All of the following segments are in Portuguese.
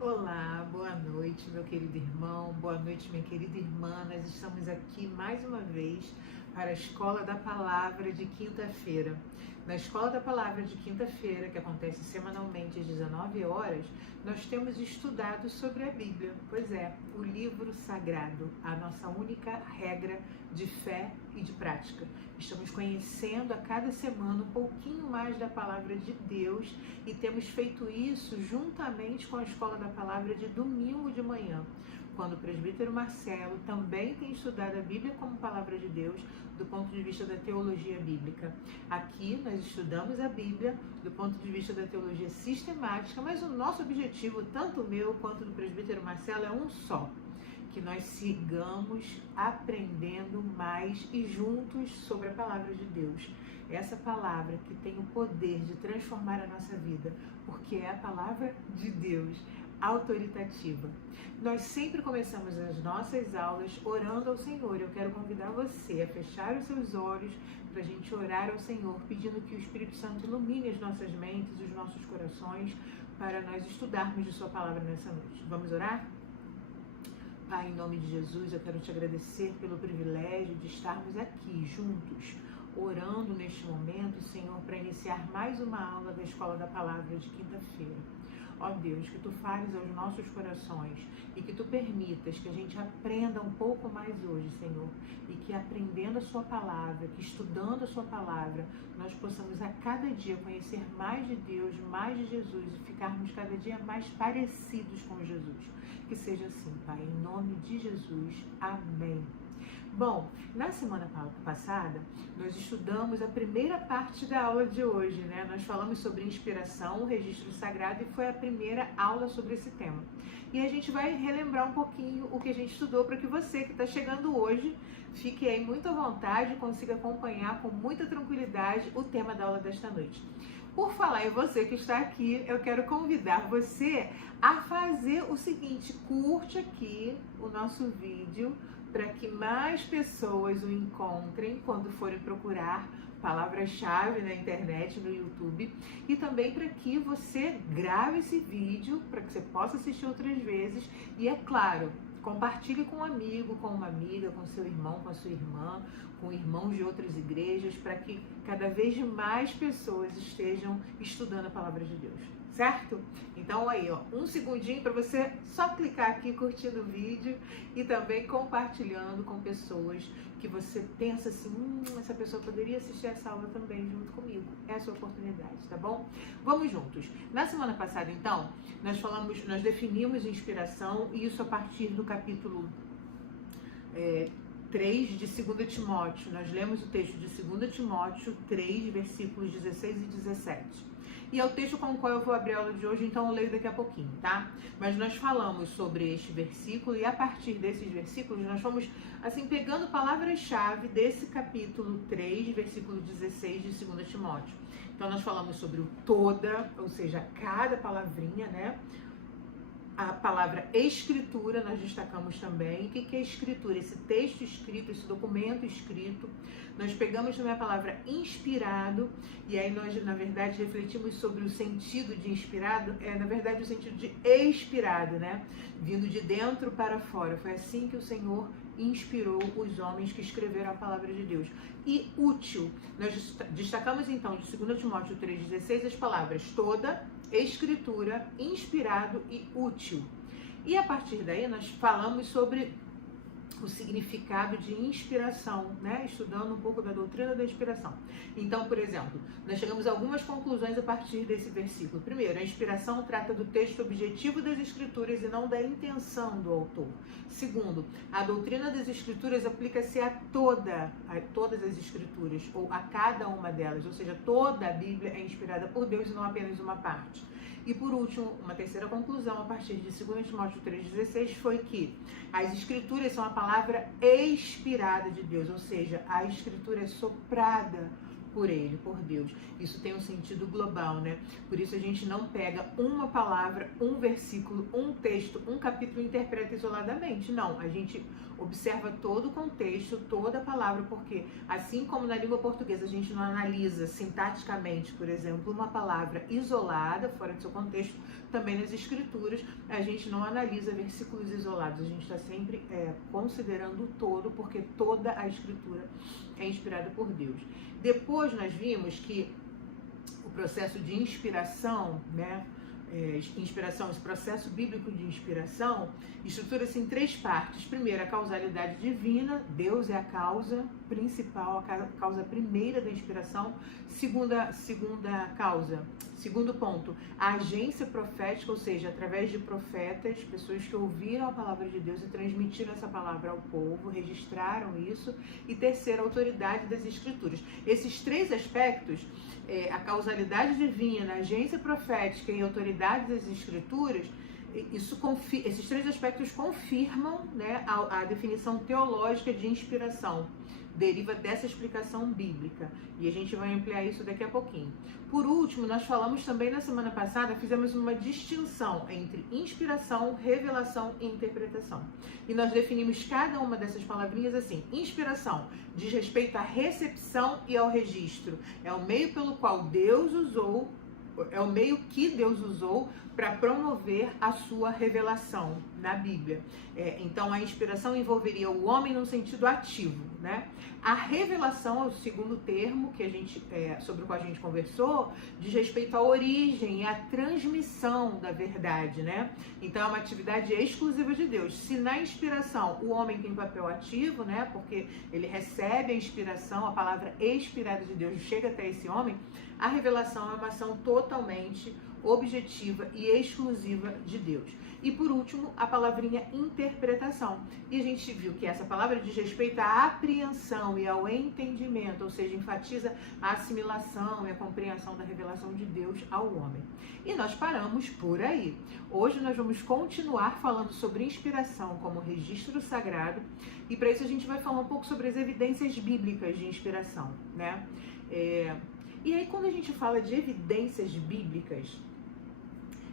Olá, boa noite, meu querido irmão, boa noite, minha querida irmã. Nós estamos aqui mais uma vez para a Escola da Palavra de quinta-feira. Na Escola da Palavra de quinta-feira, que acontece semanalmente às 19 horas, nós temos estudado sobre a Bíblia. Pois é, o livro sagrado, a nossa única regra de fé e de prática. Estamos conhecendo a cada semana um pouquinho mais da Palavra de Deus e temos feito isso juntamente com a Escola da Palavra de domingo de manhã, quando o presbítero Marcelo também tem estudado a Bíblia como Palavra de Deus do ponto de vista da teologia bíblica. Aqui nós estudamos a Bíblia do ponto de vista da teologia sistemática, mas o nosso objetivo, tanto o meu quanto do presbítero Marcelo, é um só: que nós sigamos aprendendo mais e juntos sobre a Palavra de Deus. Essa palavra que tem o poder de transformar a nossa vida, porque é a palavra de Deus, autoritativa. Nós sempre começamos as nossas aulas orando ao Senhor. Eu quero convidar você a fechar os seus olhos para a gente orar ao Senhor, pedindo que o Espírito Santo ilumine as nossas mentes, os nossos corações, para nós estudarmos de Sua palavra nessa noite. Vamos orar? Pai, em nome de Jesus, eu quero te agradecer pelo privilégio de estarmos aqui juntos, orando neste momento, Senhor, para iniciar mais uma aula da Escola da Palavra de quinta-feira. Ó Deus, que Tu fales aos nossos corações e que Tu permitas que a gente aprenda um pouco mais hoje, Senhor, e que aprendendo a Sua palavra, que estudando a Sua palavra, nós possamos a cada dia conhecer mais de Deus, mais de Jesus e ficarmos cada dia mais parecidos com Jesus. Que seja assim, Pai, em nome de Jesus. Amém. Bom, na semana passada, nós estudamos a primeira parte da aula de hoje, né? Nós falamos sobre inspiração, o registro sagrado, e foi a primeira aula sobre esse tema. E a gente vai relembrar um pouquinho o que a gente estudou para que você que está chegando hoje fique aí muito à vontade e consiga acompanhar com muita tranquilidade o tema da aula desta noite. Por falar em você que está aqui, eu quero convidar você a fazer o seguinte: curte aqui o nosso vídeo para que mais pessoas o encontrem quando forem procurar palavra-chave na internet, no YouTube, e também para que você grave esse vídeo para que você possa assistir outras vezes e, é claro, compartilhe com um amigo, com uma amiga, com seu irmão, com a sua irmã, com irmãos de outras igrejas, para que cada vez mais pessoas estejam estudando a palavra de Deus, certo? Então aí, ó, um segundinho para você só clicar aqui curtindo o vídeo e também compartilhando com pessoas que você pensa assim, essa pessoa poderia assistir essa aula também junto comigo. É a sua oportunidade, tá bom? Vamos juntos. Na semana passada, então, nós definimos inspiração, e isso a partir do capítulo 3 de 2 Timóteo. Nós lemos o texto de 2 Timóteo 3, versículos 16 e 17. E é o texto com o qual eu vou abrir a aula de hoje, então eu leio daqui a pouquinho, tá? Mas nós falamos sobre este versículo e a partir desses versículos nós fomos, assim, pegando palavras-chave desse capítulo 3, versículo 16 de 2 Timóteo. Então nós falamos sobre o toda, ou seja, cada palavrinha, né? A palavra escritura nós destacamos também. O que é escritura? Esse texto escrito, esse documento escrito. Nós pegamos também a palavra inspirado, e aí nós, na verdade, refletimos sobre o sentido de inspirado, na verdade, o sentido de expirado, né? Vindo de dentro para fora. Foi assim que o Senhor inspirou os homens que escreveram a palavra de Deus. E útil. Nós destacamos, então, de 2 Timóteo 3,16, as palavras toda, escritura, inspirado e útil. E a partir daí nós falamos sobre o significado de inspiração, né? Estudando um pouco da doutrina da inspiração. Então, por exemplo, nós chegamos a algumas conclusões a partir desse versículo. Primeiro, a inspiração trata do texto objetivo das Escrituras e não da intenção do autor. Segundo, a doutrina das Escrituras aplica-se a todas as Escrituras, ou a cada uma delas, ou seja, toda a Bíblia é inspirada por Deus e não apenas uma parte. E por último, uma terceira conclusão a partir de 2 Timóteo 3,16 foi que as Escrituras são a palavra expirada de Deus, ou seja, a Escritura é soprada por Ele, por Deus. Isso tem um sentido global, né? Por isso a gente não pega uma palavra, um versículo, um texto, um capítulo e interpreta isoladamente. Não, a gente observa todo o contexto, toda a palavra, porque assim como na língua portuguesa a gente não analisa sintaticamente, por exemplo, uma palavra isolada, fora do seu contexto, também nas Escrituras, a gente não analisa versículos isolados, a gente está sempre considerando o todo, porque toda a Escritura é inspirada por Deus. Depois nós vimos que o processo de inspiração, né? Esse processo bíblico de inspiração, estrutura-se em 3 partes. Primeiro, a causalidade divina, Deus é a causa principal, a causa primeira da inspiração. Segundo ponto, a agência profética, ou seja, através de profetas, pessoas que ouviram a palavra de Deus e transmitiram essa palavra ao povo, registraram isso. E terceiro, a autoridade das Escrituras. Esses 3 aspectos, a divina, a agência profética e a autoridade das Escrituras, esses 3 aspectos confirmam, né, a definição teológica de inspiração. Deriva dessa explicação bíblica. E a gente vai ampliar isso daqui a pouquinho. Por último, nós falamos também na semana passada, fizemos uma distinção entre inspiração, revelação e interpretação. E nós definimos cada uma dessas palavrinhas assim. Inspiração diz respeito à recepção e ao registro. É o meio pelo qual Deus usou, é o meio que Deus usou para promover a sua revelação na Bíblia. Então, a inspiração envolveria o homem no sentido ativo, né? A revelação é o segundo termo que sobre o qual a gente conversou, diz respeito à origem e à transmissão da verdade, né? Então, é uma atividade exclusiva de Deus. Se na inspiração o homem tem papel ativo, né? Porque ele recebe a inspiração, a palavra inspirada de Deus chega até esse homem, a revelação é uma ação totalmente objetiva e exclusiva de Deus. E por último, a palavrinha interpretação. E a gente viu que essa palavra diz respeito à apreensão e ao entendimento, ou seja, enfatiza a assimilação e a compreensão da revelação de Deus ao homem. E nós paramos por aí. Hoje nós vamos continuar falando sobre inspiração como registro sagrado, e para isso a gente vai falar um pouco sobre as evidências bíblicas de inspiração, né? E aí, quando a gente fala de evidências bíblicas,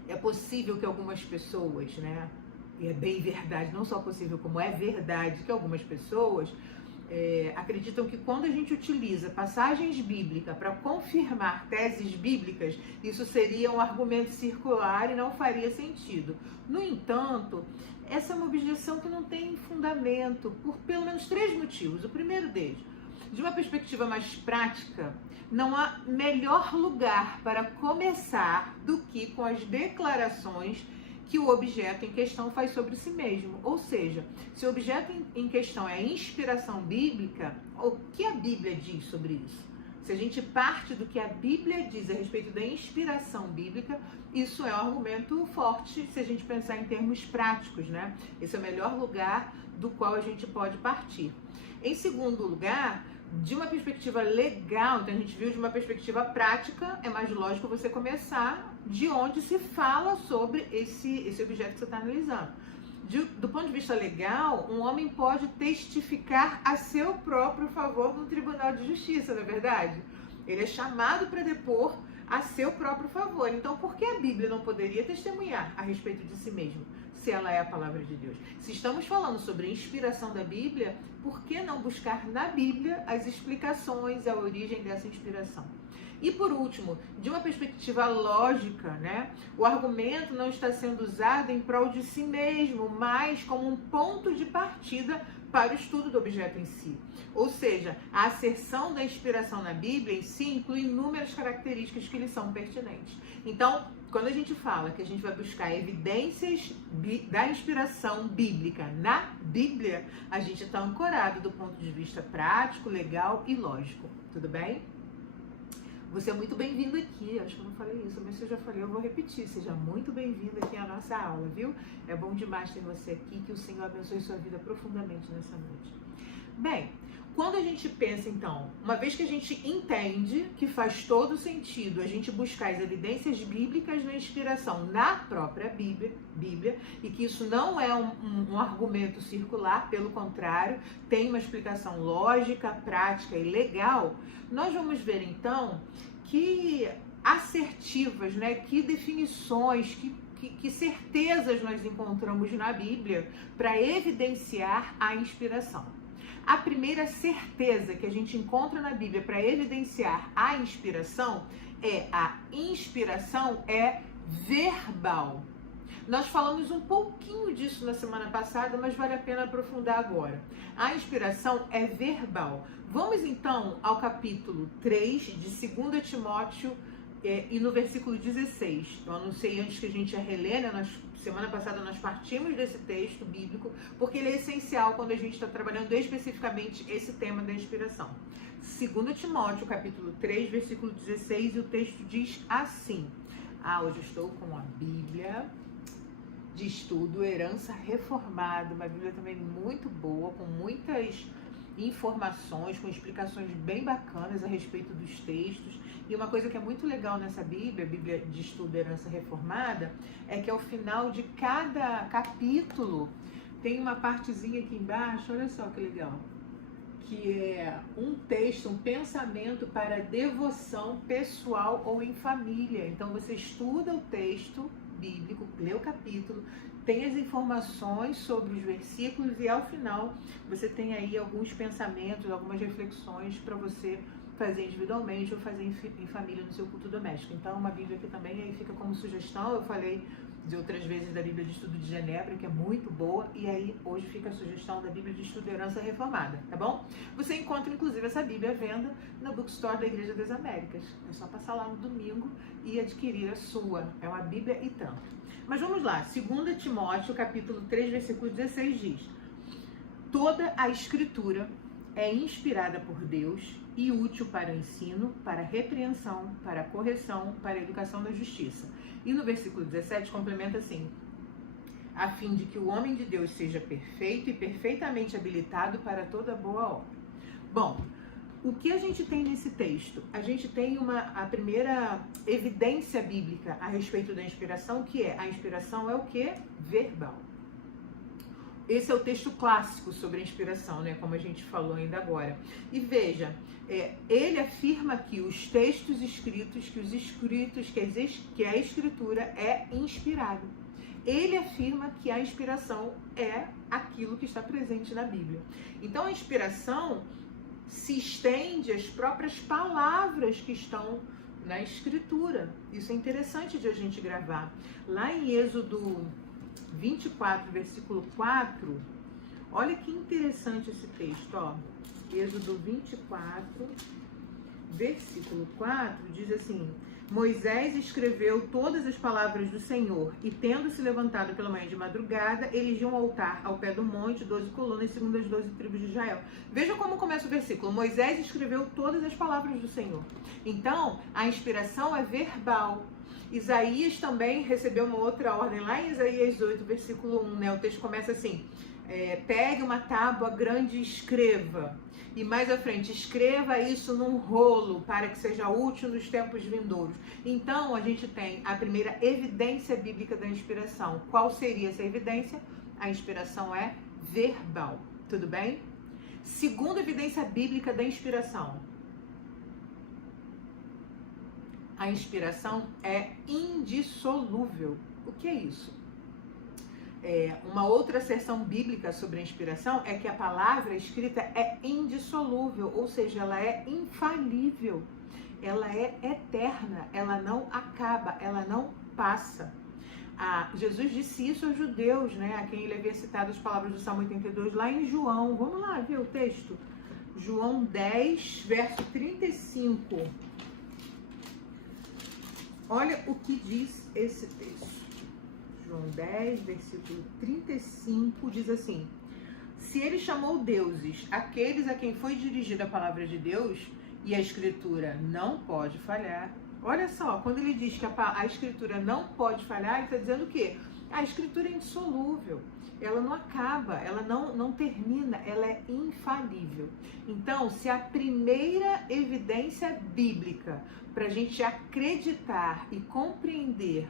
é possível que algumas pessoas, né, e é bem verdade, não só possível como é verdade, que algumas pessoas acreditam que quando a gente utiliza passagens bíblicas para confirmar teses bíblicas, isso seria um argumento circular e não faria sentido. No entanto, essa é uma objeção que não tem fundamento por pelo menos 3 motivos. O primeiro deles, de uma perspectiva mais prática, não há melhor lugar para começar do que com as declarações que o objeto em questão faz sobre si mesmo. Ou seja, se o objeto em questão é a inspiração bíblica, o que a Bíblia diz sobre isso? Se a gente parte do que a Bíblia diz a respeito da inspiração bíblica, isso é um argumento forte se a gente pensar em termos práticos, né? Esse é o melhor lugar do qual a gente pode partir. Em segundo lugar, de uma perspectiva legal, então a gente viu de uma perspectiva prática, é mais lógico você começar de onde se fala sobre esse objeto que você está analisando. Do ponto de vista legal, um homem pode testificar a seu próprio favor no Tribunal de Justiça, não é verdade? Ele é chamado para depor a seu próprio favor. Então, por que a Bíblia não poderia testemunhar a respeito de si mesma, se ela é a palavra de Deus? Se estamos falando sobre a inspiração da Bíblia, por que não buscar na Bíblia as explicações, a origem dessa inspiração? E por último, de uma perspectiva lógica, né, o argumento não está sendo usado em prol de si mesmo, mas como um ponto de partida para o estudo do objeto em si. Ou seja, a asserção da inspiração na Bíblia em si inclui inúmeras características que lhe são pertinentes. Então, quando a gente fala que a gente vai buscar evidências da inspiração bíblica na Bíblia, a gente está ancorado do ponto de vista prático, legal e lógico. Tudo bem? Você é muito bem-vindo aqui. Acho que eu não falei isso, mas se eu já falei, eu vou repetir. Seja muito bem-vindo aqui à nossa aula, viu? É bom demais ter você aqui. Que o Senhor abençoe sua vida profundamente nessa noite. Bem, quando a gente pensa, então, uma vez que a gente entende que faz todo sentido a gente buscar as evidências bíblicas na inspiração na própria Bíblia, e que isso não é um argumento circular, pelo contrário, tem uma explicação lógica, prática e legal, nós vamos ver, então, que assertivas, né, que definições, que certezas nós encontramos na Bíblia para evidenciar a inspiração. A primeira certeza que a gente encontra na Bíblia para evidenciar a inspiração é verbal. Nós falamos um pouquinho disso na semana passada, mas vale a pena aprofundar agora. A inspiração é verbal. Vamos então ao capítulo 3 de 2 Timóteo e no versículo 16. Eu anunciei antes que a gente ia reler, né? Semana passada nós partimos desse texto bíblico, porque ele é essencial quando a gente está trabalhando especificamente esse tema da inspiração. 2 Timóteo, capítulo 3, versículo 16, e o texto diz assim. Hoje eu estou com a Bíblia de estudo, Herança Reformada, uma Bíblia também muito boa, com muitas informações, com explicações bem bacanas a respeito dos textos. E uma coisa que é muito legal nessa Bíblia, a Bíblia de estudo Herança Reformada, é que ao final de cada capítulo tem uma partezinha aqui embaixo, olha só que legal, que é um texto, um pensamento para devoção pessoal ou em família. Então você estuda o texto bíblico, lê o capítulo, tem as informações sobre os versículos e ao final você tem aí alguns pensamentos, algumas reflexões para você fazer individualmente ou fazer em família no seu culto doméstico. Então uma Bíblia que também aí fica como sugestão. Eu falei de outras vezes da Bíblia de Estudo de Genebra, que é muito boa, e aí hoje fica a sugestão da Bíblia de Estudo Herança Reformada, tá bom? Você encontra inclusive essa Bíblia à venda na Bookstore da Igreja das Américas. É só passar lá no domingo e adquirir a sua. É uma Bíblia e tanto. Mas vamos lá, 2 Timóteo, capítulo 3, versículo 16 diz: toda a Escritura é inspirada por Deus e útil para o ensino, para a repreensão, para a correção, para a educação da justiça. E no versículo 17 complementa assim: a fim de que o homem de Deus seja perfeito e perfeitamente habilitado para toda boa obra. Bom, o que a gente tem nesse texto? A gente tem a primeira evidência bíblica a respeito da inspiração, que é: a inspiração é o quê? Verbal. Esse é o texto clássico sobre a inspiração, né? Como a gente falou ainda agora. E veja, ele afirma que os textos escritos, que a escritura é inspirada. Ele afirma que a inspiração é aquilo que está presente na Bíblia. Então a inspiração se estende às próprias palavras que estão na escritura. Isso é interessante de a gente gravar. Lá em Êxodo 24, versículo 4, olha que interessante esse texto, ó. Êxodo 24, versículo 4, diz assim: Moisés escreveu todas as palavras do Senhor, e tendo se levantado pela manhã de madrugada, erigiu um altar ao pé do monte, 12 colunas, segundo as 12 tribos de Israel. Veja como começa o versículo: Moisés escreveu todas as palavras do Senhor. Então, a inspiração é verbal. Isaías também recebeu uma outra ordem, lá em Isaías 8, versículo 1, né? O texto começa assim: pegue uma tábua grande e escreva. E mais à frente, escreva isso num rolo para que seja útil nos tempos vindouros. Então, a gente tem a primeira evidência bíblica da inspiração. Qual seria essa evidência? A inspiração é verbal. Tudo bem? Segunda evidência bíblica da inspiração. A inspiração é indissolúvel. O que é isso? Uma outra seção bíblica sobre a inspiração é que a palavra escrita é indissolúvel, ou seja, ela é infalível, ela é eterna, ela não acaba, ela não passa. Jesus disse isso aos judeus, né, a quem ele havia citado as palavras do Salmo 82 lá em João. Vamos lá ver o texto. João 10, verso 35. Olha o que diz esse texto. João 10, versículo 35, diz assim: se ele chamou deuses aqueles a quem foi dirigida a palavra de Deus, e a escritura não pode falhar. Olha só, quando ele diz que a escritura não pode falhar, ele está dizendo o quê? A escritura é indissolúvel, ela não acaba, ela não termina, ela é infalível. Então, se a primeira evidência bíblica para a gente acreditar e compreender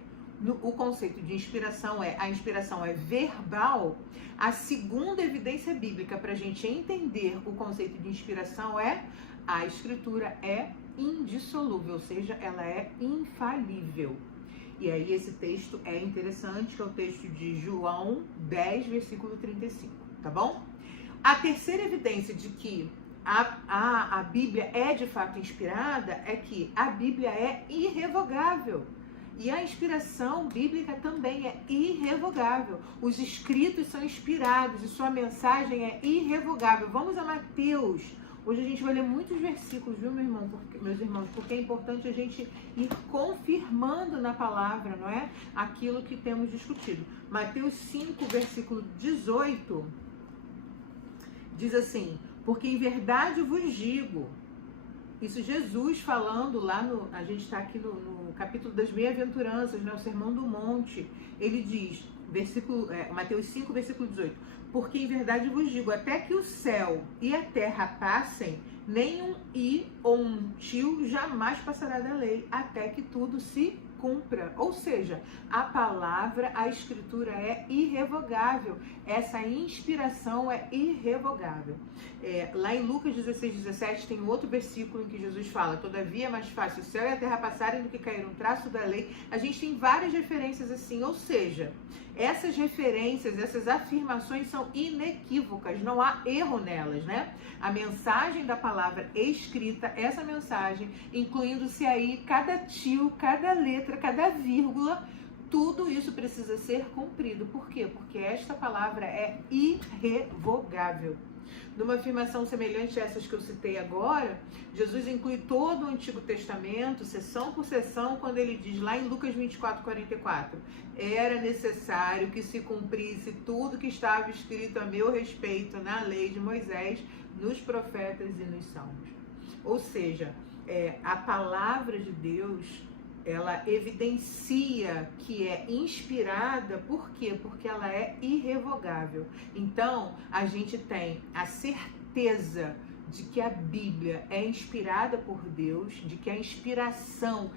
o conceito de inspiração a inspiração é verbal, a segunda evidência bíblica para a gente entender o conceito de inspiração a escritura é indissolúvel, ou seja, ela é infalível. E aí esse texto é interessante, que é o texto de João 10, versículo 35, tá bom? A terceira evidência de que a Bíblia é de fato inspirada é que a Bíblia é irrevogável. E a inspiração bíblica também é irrevogável. Os escritos são inspirados e sua mensagem é irrevogável. Vamos a Mateus. Hoje a gente vai ler muitos versículos, viu, meus irmãos? Porque é importante a gente ir confirmando na palavra, não é? Aquilo que temos discutido. Mateus 5, versículo 18, diz assim: porque em verdade vos digo, isso Jesus falando lá no... A gente está aqui no capítulo das bem-aventuranças, né? O Sermão do Monte. Ele diz, Mateus 5, versículo 18: porque em verdade vos digo, até que o céu e a terra passem, nenhum i ou um tio jamais passará da lei, até que tudo se cumpra. Ou seja, a palavra, a escritura é irrevogável. Essa inspiração é irrevogável. Lá em Lucas 16, 17 tem outro versículo em que Jesus fala: todavia é mais fácil o céu e a terra passarem do que cair um traço da lei. A gente tem várias referências assim, ou seja, essas referências, essas afirmações são inequívocas, não há erro nelas, né? A mensagem da palavra escrita, essa mensagem, incluindo-se aí cada tio, cada letra, cada vírgula, tudo isso precisa ser cumprido. Por quê? Porque esta palavra é irrevogável. Numa afirmação semelhante a essas que eu citei agora, Jesus inclui todo o Antigo Testamento, seção por seção, quando ele diz lá em Lucas 24, 44, era necessário que se cumprisse tudo que estava escrito a meu respeito na lei de Moisés, nos profetas e nos salmos. Ou seja, a palavra de Deus, ela evidencia que é inspirada. Por quê? Porque ela é irrevogável. Então, a gente tem a certeza de que a Bíblia é inspirada por Deus, de que a expiração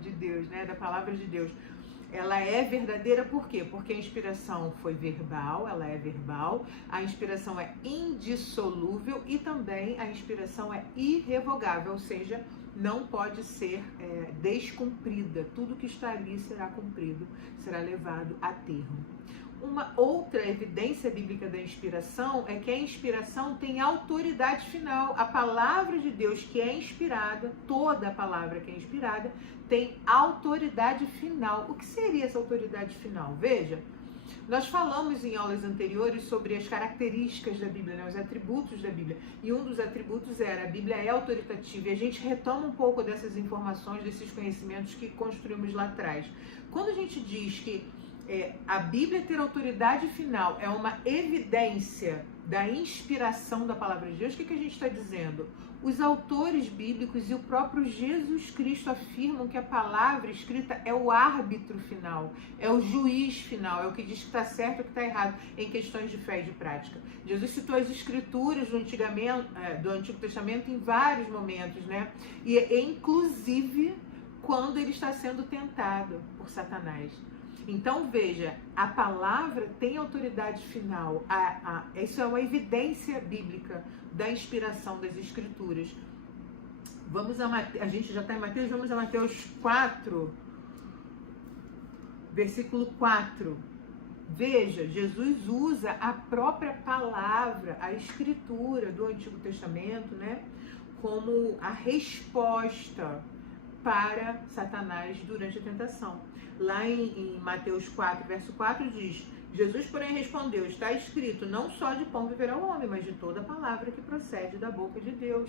de Deus, né, da palavra de Deus, ela é verdadeira. Por quê? Porque a inspiração foi verbal, ela é verbal, a inspiração é indissolúvel e também a inspiração é irrevogável, ou seja, não pode ser descumprida. Tudo que está ali será cumprido, será levado a termo. Uma outra evidência bíblica da inspiração é que a inspiração tem autoridade final. A palavra de Deus que é inspirada, toda a palavra que é inspirada, tem autoridade final. O que seria essa autoridade final? Veja, nós falamos em aulas anteriores sobre as características da Bíblia, né, os atributos da Bíblia. E um dos atributos era: a Bíblia é autoritativa. E a gente retoma um pouco dessas informações, desses conhecimentos que construímos lá atrás. Quando a gente diz que a Bíblia ter autoridade final é uma evidência da inspiração da palavra de Deus, o que a gente está dizendo? Os autores bíblicos e o próprio Jesus Cristo afirmam que a palavra escrita é o árbitro final, é o juiz final, é o que diz que está certo e o que está errado em questões de fé e de prática. Jesus citou as escrituras do Antigo Testamento em vários momentos, né? E inclusive quando ele está sendo tentado por Satanás. Então, veja, a palavra tem autoridade final. Isso é uma evidência bíblica da inspiração das Escrituras. A gente já está em Mateus, vamos a Mateus 4, versículo 4. Veja, Jesus usa a própria palavra, a Escritura do Antigo Testamento, né, como a resposta para Satanás durante a tentação. Lá em Mateus 4, verso 4 diz: Jesus, porém, respondeu: está escrito, não só de pão viverá o homem, mas de toda palavra que procede da boca de Deus.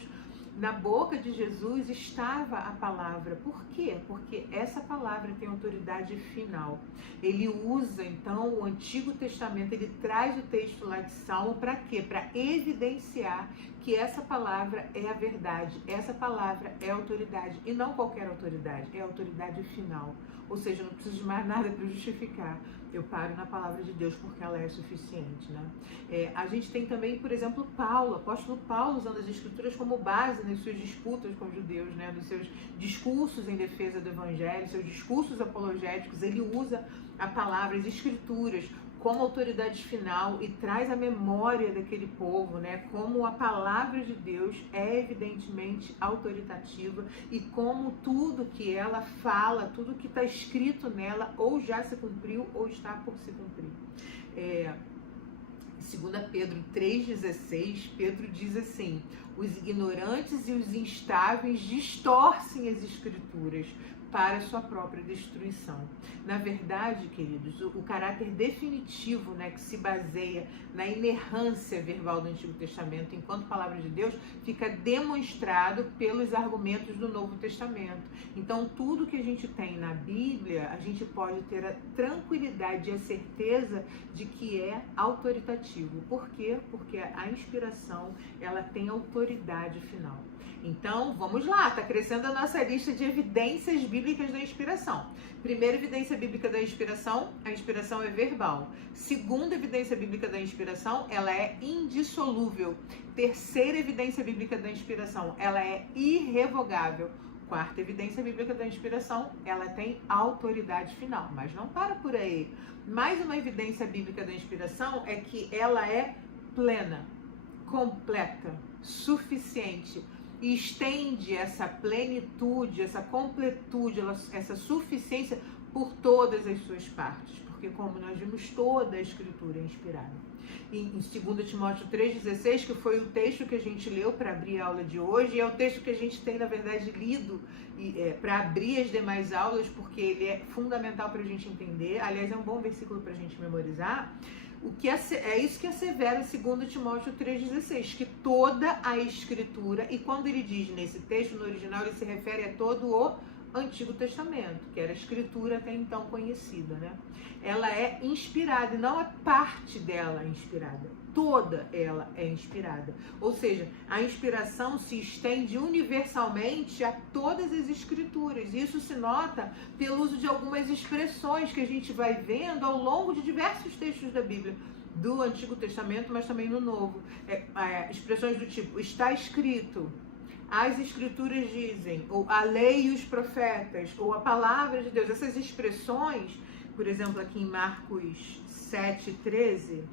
Na boca de Jesus estava a palavra. Por quê? Porque essa palavra tem autoridade final. Ele usa, então, o Antigo Testamento, ele traz o texto lá de Salmo para quê? Para evidenciar que essa palavra é a verdade, essa palavra é a autoridade, e não qualquer autoridade, é a autoridade final. Ou seja, não preciso de mais nada para justificar. Eu paro na palavra de Deus porque ela é suficiente, né? A gente tem também, por exemplo, o apóstolo Paulo, usando as Escrituras como base nas suas disputas com os judeus, né? Dos seus discursos em defesa do Evangelho, seus discursos apologéticos. Ele usa a palavra, as Escrituras, como autoridade final e traz a memória daquele povo, né? Como a palavra de Deus é evidentemente autoritativa e como tudo que ela fala, tudo que está escrito nela ou já se cumpriu ou está por se cumprir. 2 Pedro 3,16, Pedro diz assim: os ignorantes e os instáveis distorcem as Escrituras para a sua própria destruição. Na verdade, queridos, o caráter definitivo, né, que se baseia na inerrância verbal do Antigo Testamento enquanto palavra de Deus, fica demonstrado pelos argumentos do Novo Testamento. Então, tudo que a gente tem na Bíblia, a gente pode ter a tranquilidade e a certeza de que é autoritativo. Por quê? Porque a inspiração, ela tem autoridade final. Então, vamos lá, está crescendo a nossa lista de evidências bíblicas da inspiração. Primeira evidência bíblica da inspiração, a inspiração é verbal. Segunda evidência bíblica da inspiração, ela é indissolúvel. Terceira evidência bíblica da inspiração, ela é irrevogável. Quarta evidência bíblica da inspiração, ela tem autoridade final, mas não para por aí. Mais uma evidência bíblica da inspiração é que ela é plena, completa, suficiente. E estende essa plenitude, essa completude, essa suficiência por todas as suas partes. Porque, como nós vimos, toda a Escritura é inspirada. Em 2 Timóteo 3,16, que foi o texto que a gente leu para abrir a aula de hoje, e é o texto que a gente tem, na verdade, lido para abrir as demais aulas, porque ele é fundamental para a gente entender. Aliás, é um bom versículo para a gente memorizar. É isso que assevera 2 Timóteo 3,16, que toda a Escritura, e quando ele diz nesse texto, no original, ele se refere a todo o Antigo Testamento, que era a Escritura até então conhecida, né? Ela é inspirada, e não é parte dela inspirada, toda ela é inspirada. Ou seja, a inspiração se estende universalmente a todas as Escrituras. Isso se nota pelo uso de algumas expressões que a gente vai vendo ao longo de diversos textos da Bíblia, do Antigo Testamento, mas também no Novo. Expressões do tipo, está escrito, as Escrituras dizem, ou a lei e os profetas, ou a palavra de Deus. Essas expressões, por exemplo, aqui em Marcos 7,13,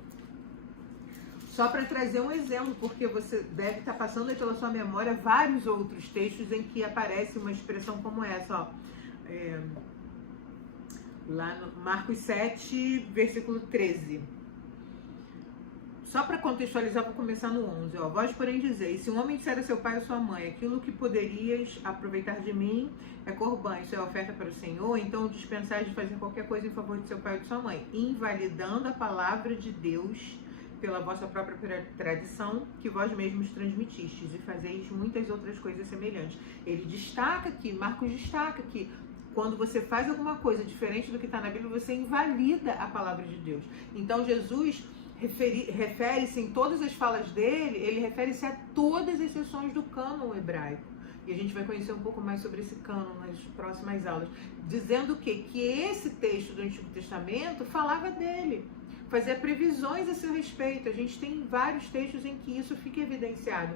só para trazer um exemplo, porque você deve estar passando aí pela sua memória vários outros textos em que aparece uma expressão como essa, ó. Lá no Marcos 7, versículo 13. Só para contextualizar, vou começar no 11. Ó. Vós, porém, dizeis, se um homem disser a seu pai ou sua mãe, aquilo que poderias aproveitar de mim é corbã, isso é oferta para o Senhor, então dispensais de fazer qualquer coisa em favor de seu pai ou de sua mãe, invalidando a palavra de Deus pela vossa própria tradição que vós mesmos transmitistes, e fazeis muitas outras coisas semelhantes. Ele destaca aqui, Marcos destaca que quando você faz alguma coisa diferente do que está na Bíblia, você invalida a palavra de Deus. Então, Jesus refere-se em todas as falas dele, ele refere-se a todas as seções do cânon hebraico. E a gente vai conhecer um pouco mais sobre esse cânon nas próximas aulas. Dizendo o quê? Que esse texto do Antigo Testamento falava dele, fazia previsões a seu respeito. A gente tem vários textos em que isso fica evidenciado.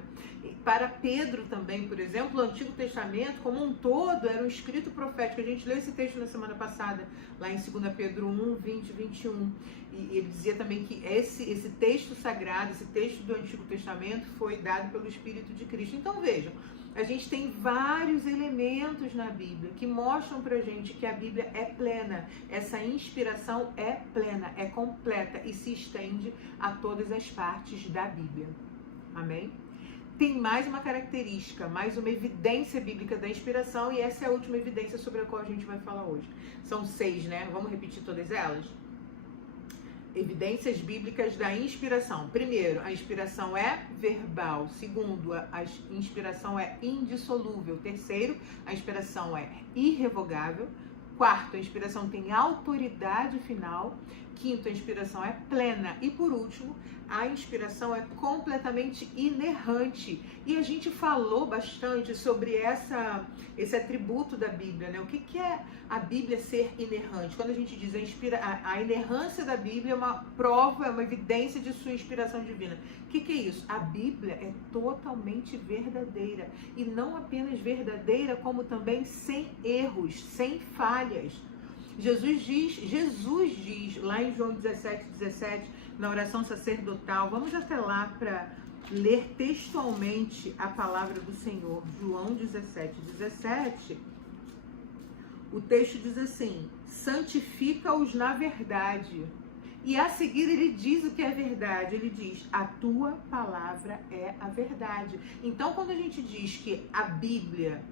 Para Pedro também, por exemplo, o Antigo Testamento como um todo era um escrito profético. A gente leu esse texto na semana passada, lá em 2 Pedro 1, 20 e 21. E ele dizia também que esse texto sagrado, esse texto do Antigo Testamento foi dado pelo Espírito de Cristo. Então vejam, a gente tem vários elementos na Bíblia que mostram pra gente que a Bíblia é plena. Essa inspiração é plena, é completa e se estende a todas as partes da Bíblia. Amém? Tem mais uma característica, mais uma evidência bíblica da inspiração, e essa é a última evidência sobre a qual a gente vai falar hoje. São 6, né? Vamos repetir todas elas? Evidências bíblicas da inspiração. Primeiro, a inspiração é verbal. Segundo, a inspiração é indissolúvel. Terceiro, a inspiração é irrevogável. Quarto, a inspiração tem autoridade final. Quinto, a inspiração é plena. E por último, a inspiração é completamente inerrante. E a gente falou bastante sobre esse atributo da Bíblia, né? O que é a Bíblia ser inerrante? Quando a gente diz a inerrância da Bíblia é uma prova, é uma evidência de sua inspiração divina. O que é isso? A Bíblia é totalmente verdadeira. E não apenas verdadeira, como também sem erros, sem falhas. Jesus diz lá em João 17, na oração sacerdotal, vamos até lá para ler textualmente a palavra do Senhor. João 17, o texto diz assim: santifica-os na verdade. E a seguir ele diz o que é verdade, ele diz, a tua palavra é a verdade. Então, quando a gente diz que a Bíblia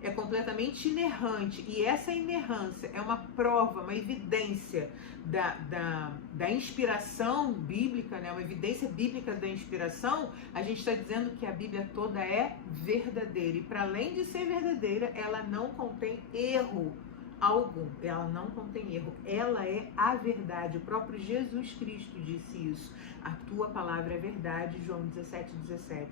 é completamente inerrante, e essa inerrância é uma prova, uma evidência da inspiração bíblica, né? Uma evidência bíblica da inspiração, a gente está dizendo que a Bíblia toda é verdadeira, e para além de ser verdadeira, ela não contém erro algum, ela não contém erro, ela é a verdade. O próprio Jesus Cristo disse isso: a tua palavra é verdade, João 17:17.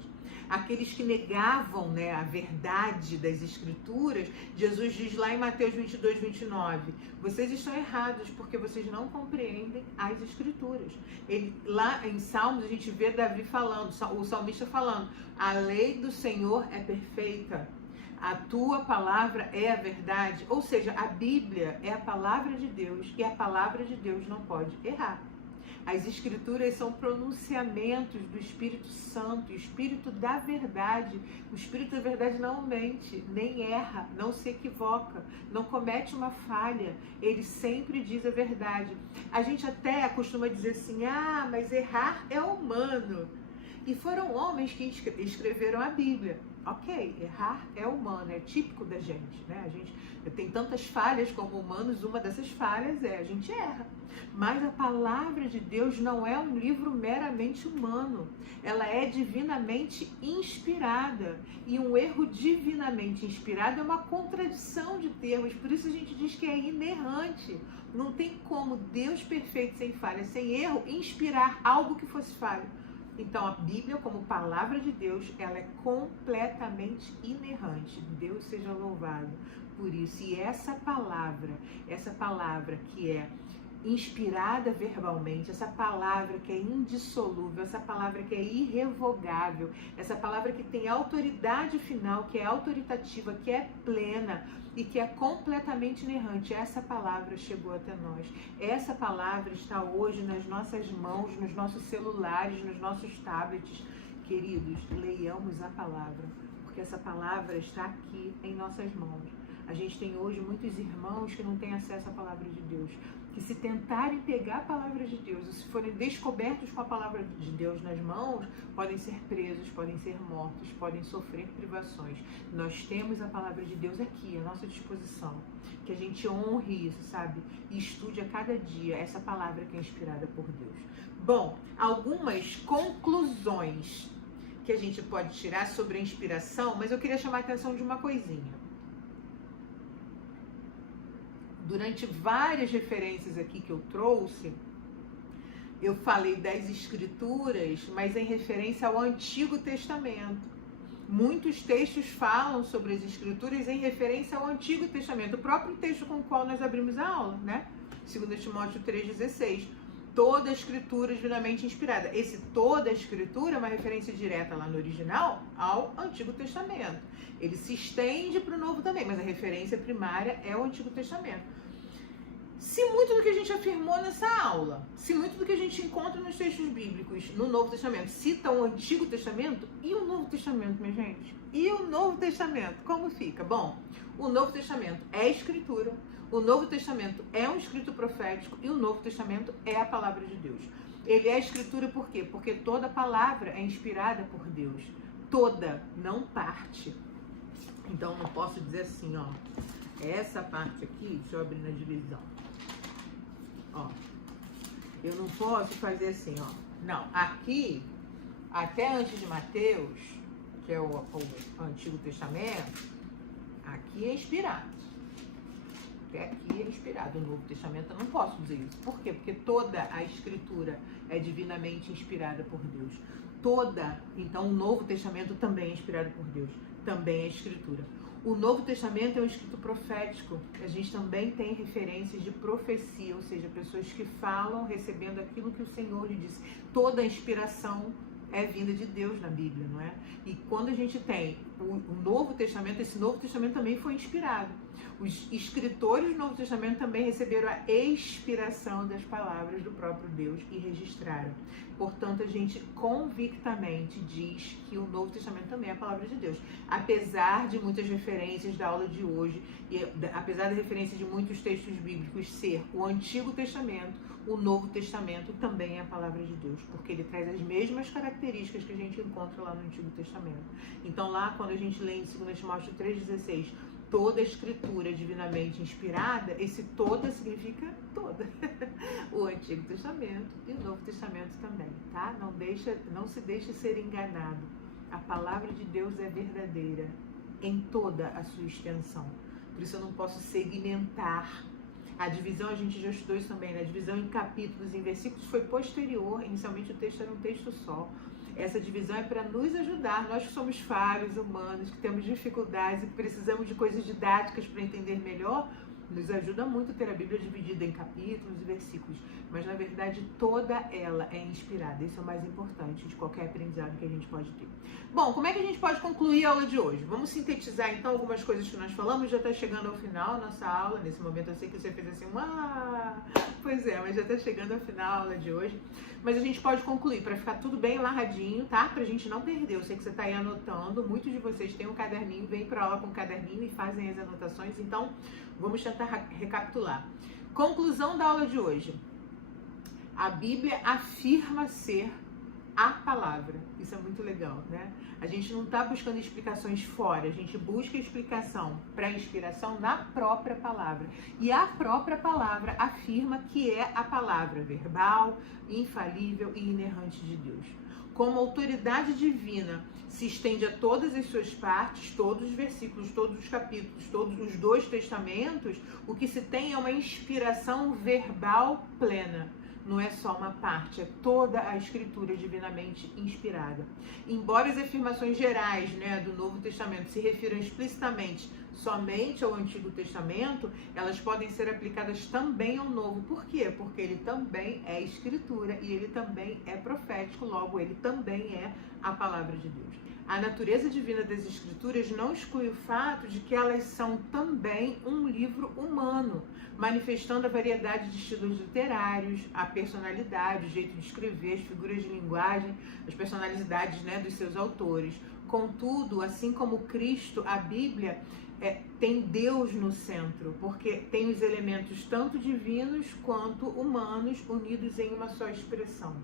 Aqueles que negavam, né, a verdade das Escrituras, Jesus diz lá em Mateus 22:29, vocês estão errados porque vocês não compreendem as Escrituras. Lá em Salmos a gente vê Davi falando, o salmista falando, a lei do Senhor é perfeita, a tua palavra é a verdade. Ou seja, a Bíblia é a palavra de Deus, e a palavra de Deus não pode errar. As Escrituras são pronunciamentos do Espírito Santo, o Espírito da verdade. O Espírito da verdade não mente, nem erra, não se equivoca, não comete uma falha. Ele sempre diz a verdade. A gente até costuma dizer assim, mas errar é humano. E foram homens que escreveram a Bíblia. Ok, errar é humano, é típico da gente, né? A gente tem tantas falhas como humanos, uma dessas falhas é a gente erra. Mas a palavra de Deus não é um livro meramente humano, ela é divinamente inspirada. E um erro divinamente inspirado é uma contradição de termos, por isso a gente diz que é inerrante. Não tem como Deus perfeito, sem falha, sem erro, inspirar algo que fosse falho. Então, a Bíblia, como palavra de Deus, ela é completamente inerrante. Deus seja louvado por isso. E essa palavra que é inspirada verbalmente, essa palavra que é indissolúvel, essa palavra que é irrevogável, essa palavra que tem autoridade final, que é autoritativa, que é plena e que é completamente inerrante, essa palavra chegou até nós. Essa palavra está hoje nas nossas mãos, nos nossos celulares, nos nossos tablets. Queridos, leiamos a palavra, porque essa palavra está aqui em nossas mãos. A gente tem hoje muitos irmãos que não têm acesso à palavra de Deus, que se tentarem pegar a palavra de Deus, ou se forem descobertos com a palavra de Deus nas mãos, podem ser presos, podem ser mortos, podem sofrer privações. Nós temos a palavra de Deus aqui, à nossa disposição. Que a gente honre isso, sabe? E estude a cada dia essa palavra que é inspirada por Deus. Bom, algumas conclusões que a gente pode tirar sobre a inspiração, mas eu queria chamar a atenção de uma coisinha. Durante várias referências aqui que eu trouxe, eu falei das Escrituras, mas em referência ao Antigo Testamento. Muitos textos falam sobre as Escrituras em referência ao Antigo Testamento. O próprio texto com o qual nós abrimos a aula, né? 2 Timóteo 3,16. Toda a Escritura é divinamente inspirada. Esse toda a Escritura é uma referência direta lá no original ao Antigo Testamento. Ele se estende para o Novo também, mas a referência primária é o Antigo Testamento. Se muito do que a gente afirmou nessa aula, se muito do que a gente encontra nos textos bíblicos no Novo Testamento cita o Antigo Testamento, e o Novo Testamento, minha gente? E o Novo Testamento, como fica? Bom, o Novo Testamento é Escritura, o Novo Testamento é um escrito profético e o Novo Testamento é a palavra de Deus. Ele é Escritura por quê? Porque toda palavra é inspirada por Deus. Toda, não parte. Então, não posso dizer assim, ó, essa parte aqui, deixa eu abrir na divisão. Ó, eu não posso fazer assim, ó. Não, aqui, até antes de Mateus, que é o Antigo Testamento, aqui é inspirado. Até aqui é inspirado. O Novo Testamento eu não posso dizer isso. Por quê? Porque toda a Escritura é divinamente inspirada por Deus. Toda, então o Novo Testamento também é inspirado por Deus. Também é Escritura. O Novo Testamento é um escrito profético. A gente também tem referências de profecia, ou seja, pessoas que falam recebendo aquilo que o Senhor lhe disse. Toda a inspiração é vinda de Deus na Bíblia, não é? E quando a gente tem o Novo Testamento, esse Novo Testamento também foi inspirado. Os escritores do Novo Testamento também receberam a inspiração das palavras do próprio Deus e registraram. Portanto, a gente convictamente diz que o Novo Testamento também é a palavra de Deus. Apesar de muitas referências da aula de hoje, e apesar da referência de muitos textos bíblicos ser o Antigo Testamento, o Novo Testamento também é a palavra de Deus, porque ele traz as mesmas características que a gente encontra lá no Antigo Testamento. Então lá, quando a gente lê em 2 Timóteo 3,16, toda a escritura divinamente inspirada, esse toda significa toda. O Antigo Testamento e o Novo Testamento também, tá? Não se deixe ser enganado. A palavra de Deus é verdadeira em toda a sua extensão. Por isso eu não posso segmentar. A divisão, a gente já estudou isso também, né? A divisão em capítulos, em versículos, foi posterior. Inicialmente o texto era um texto só. Essa divisão é para nos ajudar, nós que somos falhos, humanos, que temos dificuldades e que precisamos de coisas didáticas para entender melhor, nos ajuda muito ter a Bíblia dividida em capítulos e versículos. Mas, na verdade, toda ela é inspirada. Isso é o mais importante de qualquer aprendizado que a gente pode ter. Bom, como é que a gente pode concluir a aula de hoje? Vamos sintetizar, então, algumas coisas que nós falamos. Já está chegando ao final a nossa aula. Nesse momento, eu sei que você fez assim, pois é, mas já está chegando ao final a aula de hoje. Mas a gente pode concluir, para ficar tudo bem amarradinho, tá? Pra gente não perder. Eu sei que você está aí anotando. Muitos de vocês têm um caderninho, vêm para aula com um caderninho e fazem as anotações. Então, vamos tentar recapitular. Conclusão da aula de hoje. A Bíblia afirma ser a palavra. Isso é muito legal, né? A gente não está buscando explicações fora, a gente busca explicação para inspiração na própria palavra. E a própria palavra afirma que é a palavra verbal, infalível e inerrante de Deus. Como autoridade divina se estende a todas as suas partes, todos os versículos, todos os capítulos, todos os 2 testamentos, o que se tem é uma inspiração verbal plena. Não é só uma parte, é toda a escritura divinamente inspirada. Embora as afirmações gerais, né, do Novo Testamento se refiram explicitamente somente ao Antigo Testamento, elas podem ser aplicadas também ao Novo. Por quê? Porque ele também é escritura e ele também é profético, logo ele também é a palavra de Deus. A natureza divina das Escrituras não exclui o fato de que elas são também um livro humano, manifestando a variedade de estilos literários, a personalidade, o jeito de escrever, as figuras de linguagem, as personalidades, né, dos seus autores. Contudo, assim como Cristo, a Bíblia tem Deus no centro, porque tem os elementos tanto divinos quanto humanos unidos em uma só expressão.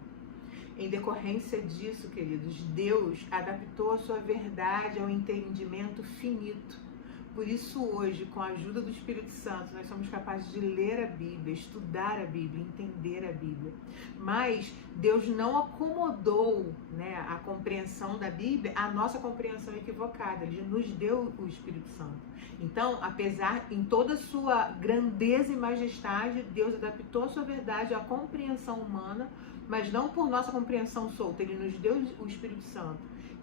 Em decorrência disso, queridos, Deus adaptou a sua verdade ao entendimento finito. Por isso hoje, com a ajuda do Espírito Santo, nós somos capazes de ler a Bíblia, estudar a Bíblia, entender a Bíblia. Mas Deus não acomodou, né, a compreensão da Bíblia à nossa compreensão equivocada. Ele nos deu o Espírito Santo. Então, apesar, em toda a sua grandeza e majestade, Deus adaptou a sua verdade à compreensão humana, mas não por nossa compreensão solta. Ele nos deu o Espírito Santo,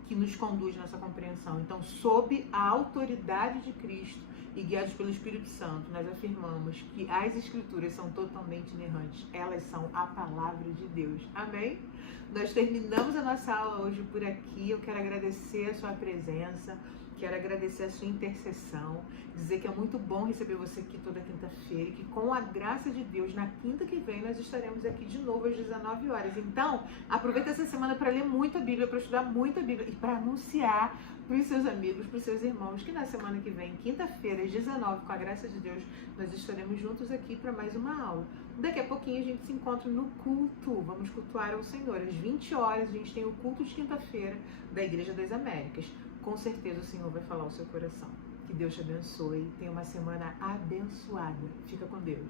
que nos conduz nessa compreensão. Então, sob a autoridade de Cristo e guiados pelo Espírito Santo, nós afirmamos que as Escrituras são totalmente inerrantes. Elas são a palavra de Deus. Amém? Nós terminamos a nossa aula hoje por aqui. Eu quero agradecer a sua presença. Quero agradecer a sua intercessão, dizer que é muito bom receber você aqui toda quinta-feira e que com a graça de Deus, na quinta que vem, nós estaremos aqui de novo às 19 horas. Então, aproveita essa semana para ler muito a Bíblia, para estudar muito a Bíblia e para anunciar para os seus amigos, para os seus irmãos, que na semana que vem, quinta-feira, às 19, com a graça de Deus, nós estaremos juntos aqui para mais uma aula. Daqui a pouquinho a gente se encontra no culto, vamos cultuar ao Senhor. Às 20 horas a gente tem o culto de quinta-feira da Igreja das Américas. Com certeza o Senhor vai falar ao seu coração. Que Deus te abençoe. Tenha uma semana abençoada. Fica com Deus.